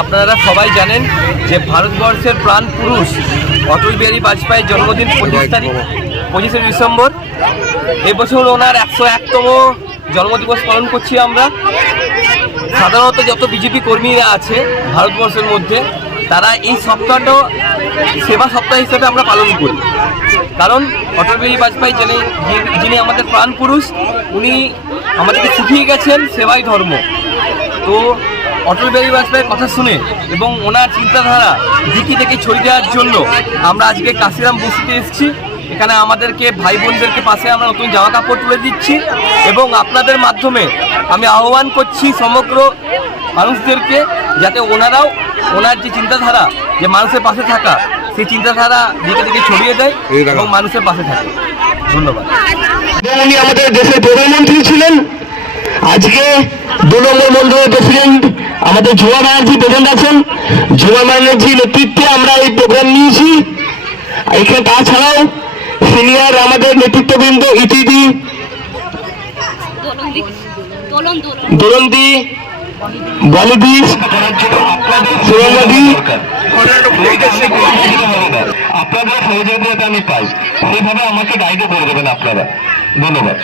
আপনারা সবাই জানেন যে ভারতবর্ষের প্রাণ পুরুষ অটল বিহারী বাজপেয়ীর জন্মদিন 25 ডিসেম্বর। এবছর ওনার 101তম জন্মদিবস পালন করছি আমরা। সাধারণত যত বিজেপি কর্মীরা আছে ভারতবর্ষের মধ্যে, তারা এই সপ্তাহটা সেবা সপ্তাহ হিসেবে আমরা পালন করি। কারণ অটল বিহারী বাজপেয়ী যিনি আমাদের প্রাণ পুরুষ, উনি আমাদেরকে শিখিয়ে গেছেন সেবাই ধর্ম। তো অটল বিহারী বাজপেয়ীর কথা শুনে এবং ওনার চিন্তাধারা দিকে থেকে ছড়িয়ে দেওয়ার জন্য আমরা আজকে কাশিরাম বস্তিতে এসেছি। এখানে আমাদেরকে ভাই বোনদেরকে পাশে আমরা নতুন জামা কাপড় তুলে দিচ্ছি এবং আপনাদের মাধ্যমে আমি আহ্বান করছি সমগ্র মানুষদেরকে, যাতে ওনারাও ওনার যে চিন্তাধারা, যে মানুষের পাশে থাকা, সেই চিন্তাধারা দিকে থেকে ছড়িয়ে দেয় এবং মানুষের পাশে থাকে। ধন্যবাদ। উনি আমাদের দেশের প্রধানমন্ত্রী ছিলেন। আজকে 2 নম্বর মন্ডলের প্রেসিডেন্ট আমাদের ঝুমা ব্যানার্জি প্রেজেন্ট আছেন। ঝুমা ব্যানার্জির নেতৃত্বে আমরা এই প্রোগ্রাম নিয়েছি। এখানে তাছাড়াও সিনিয়র আমাদের নেতৃত্ববৃন্দ ইতিদি, দোলন্দি, বলিদি, সুরঙ্গদি, আপনাদের সহযোগিতা আমি পাই, সেইভাবে আমাকে গাইডও করে দেবেন আপনারা। ধন্যবাদ।